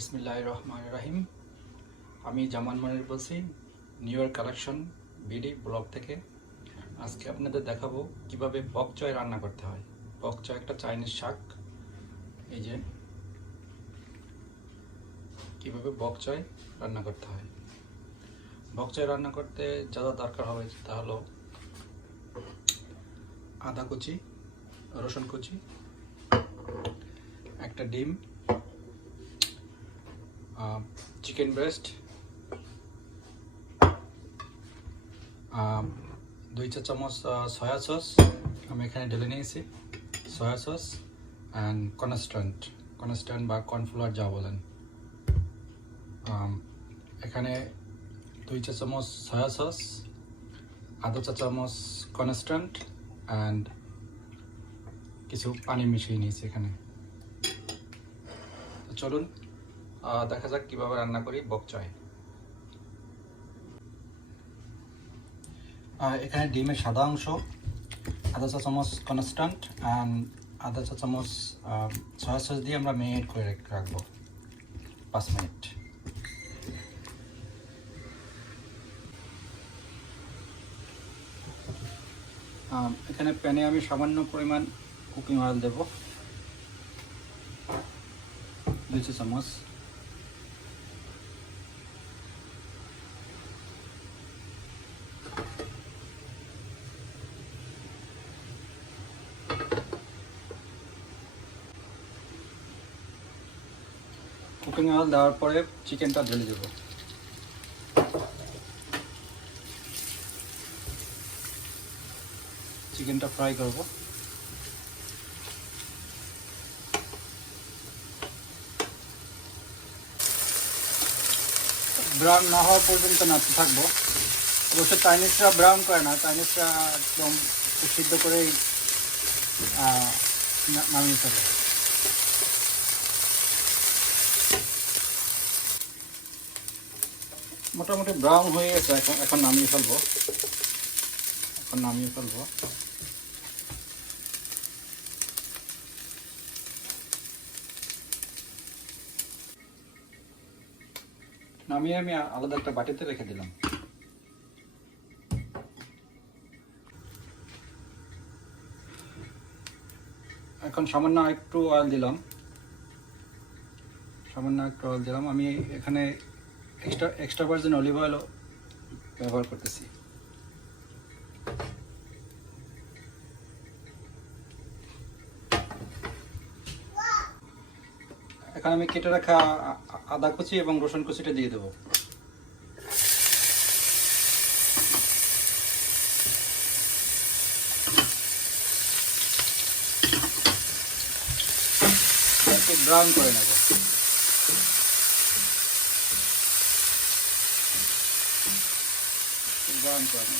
বিসমিল্লাহ রহমান রাহিম আমি জামান মনির বলছি New York collection BD blog থেকে। আজকে আপনাদের দেখাবো কীভাবে বক চয় রান্না করতে হয়। বক চয় একটা চাইনিজ শাক। এই যে, কীভাবে বক চয় রান্না করতে হয়। বক চয় রান্না করতে যা যা দরকার হবে তা হলো আদা কুচি, রসুন কুচি, একটা ডিম চিকেন ব্রেস্ট দুই চা চামচ সয়া সস আমি এখানে ঢেলে নিয়েছি। Soya sauce and constant constant বা কর্নফ্লাওয়ার যা বলেন। Um, এখানে দুই চা চামচ সয়া সস আধা চা চামচ কনস্ট্যান্ট অ্যান্ড কিছু পানি মিশিয়ে নিয়েছি এখানে। চলুন দেখা যাক কীভাবে রান্না করি বক চয়। আহ, এখানে ডিমের সাদা অংশ আধা চা চামচ কনস্ট্যান্ট আধা চা চামচ সয়া সস দিয়ে আমরা মেরিনেট করে রেখে রাখব পাঁচ মিনিট। এখানে প্যানে আমি সামান্য পরিমাণ কুকিং অয়েল দেব দুই চা চামচ। কুকিং অয়েল দেওয়ার পরে চিকেনটা ঢেলে দেবো। চিকেনটা ফ্রাই করব। ব্রাউন না হওয়া পর্যন্ত নাড়তে থাকব। অবশ্য চাইনিজরা ব্রাউন করে না চাইনিজরা একদম সিদ্ধ করেই নামিয়ে ফেলে। মোটামুটি ব্রাউন হয়ে গেছে, এখন এখন নামিয়ে ফেলব। এখন নামিয়ে ফেলব। নামিয়ে আমি আলাদা একটা বাটিতে রেখে দিলাম। এখন সামান্য একটু অয়েল দিলাম। সামান্য একটু অয়েল দিলাম। আমি এখানে এক্সট্রা এক্সট্রা ভার্জিন অলিভ অয়েলও ব্যবহার করতেছি। এখন আমি কেটে রাখা আদা কুচি এবং রসুন কুচিটা দিয়ে দেবো। ব্রাউন করে নেব। ব্রাউন করে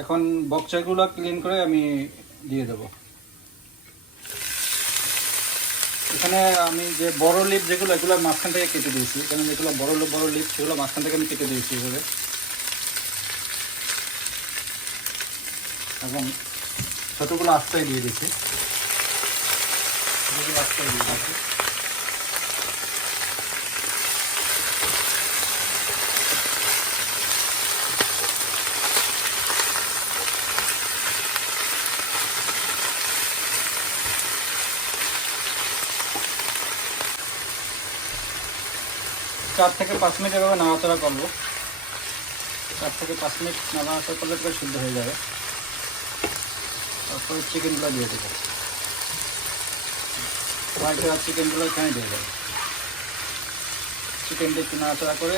এখন বকচাগুলো ক্লিন করে আমি দিয়ে দেব। এখানে আমি যে বড় লিপ যেগুলো, এগুলো মাঝখান থেকে কেটে দিয়েছি। এখানে যেগুলো বড় বড় লিপ, সেগুলো মাঝখান থেকে আমি কেটে দিয়েছি এভাবে। এবং ছোটোগুলো আস্তায় দিয়ে দিয়েছি। আস্তায় দিয়ে দিয়েছি। চার থেকে পাঁচ মিনিট এভাবে নাড়াচাড়া করব। চার থেকে পাঁচ মিনিট নাড়াচাড়া করলে পুরো সিদ্ধ হয়ে যাবে। তারপরে চিকেনগুলো দিয়ে দেবো। করা চিকেনগুলো এখানে দিয়ে দেবো। চিকেনটা একটু নাড়াচাড়া করে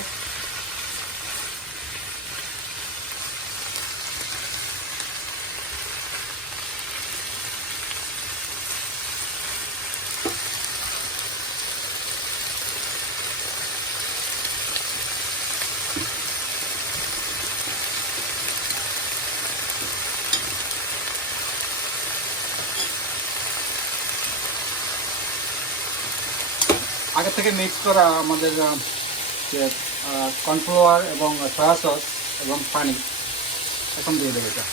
আগে থেকে মিক্স করা আমাদের যে কর্নফ্লাওয়ার এবং সয়া সস এবং পানি। এখন দিয়ে দেবো এটা।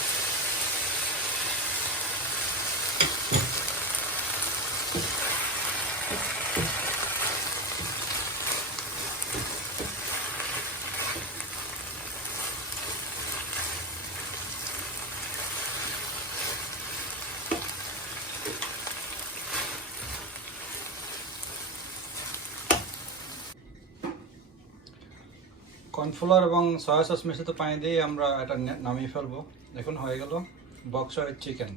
কর্নফ্লাওয়ার এবং সয়া সস মিশ্রিত পানি দিয়ে আমরা এটা নামিয়ে ফেলব। দেখুন, হয়ে গেল। বক্সয়ের চিকেন